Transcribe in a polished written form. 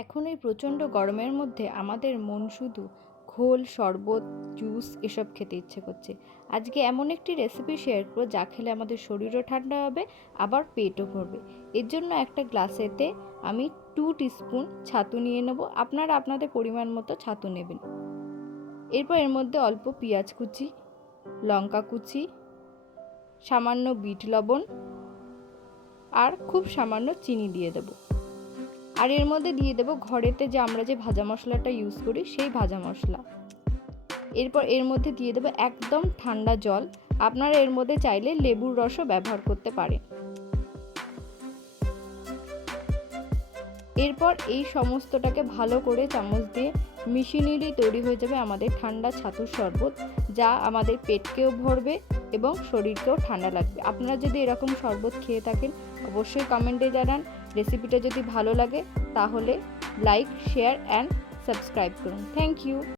এখন এই প্রচণ্ড গরমের মধ্যে আমাদের মন শুধু ঘোল, শরবত, জুস এসব খেতে ইচ্ছে করছে। আজকে এমন একটি রেসিপি শেয়ার করব যা খেলে আমাদের শরীরও ঠান্ডা হবে, আবার পেটও ভরবে। এর জন্য একটা গ্লাসেতে আমি 2 টিস্পুন ছাতু নিয়ে নেব। আপনারা আপনাদের পরিমাণ মতো ছাতু নেবেন। এরপর এর মধ্যে অল্প পেঁয়াজ কুচি, লঙ্কা কুচি, সামান্য বিট লবণ আর খুব সামান্য চিনি দিয়ে দেবো। আর এর মধ্যে দিয়ে দেবো ঘরেতে যে আমরা যে ভাজা মশলাটা ইউজ করি সেই ভাজা মশলা। এরপর এর মধ্যে দিয়ে দেবো একদম ঠান্ডা জল। আপনারা এর মধ্যে চাইলে লেবুর রসও ব্যবহার করতে পারেন। এরপর এই সমস্তটাকে ভালো করে চামচ দিয়ে মিশিয়ে নিলেই তৈরি হয়ে যাবে আমাদের ঠান্ডা ছাতুর শরবত, যা আমাদের পেটকেও ভরবে এবং শরীরকেও ঠান্ডা লাগবে। আপনারা যদি এরকম শরবত খেয়ে থাকেন অবশ্যই কমেন্টে জানান। রেসিপিটা যদি ভালো লাগে তাহলে লাইক, শেয়ার অ্যান্ড সাবস্ক্রাইব করুন। Thank you.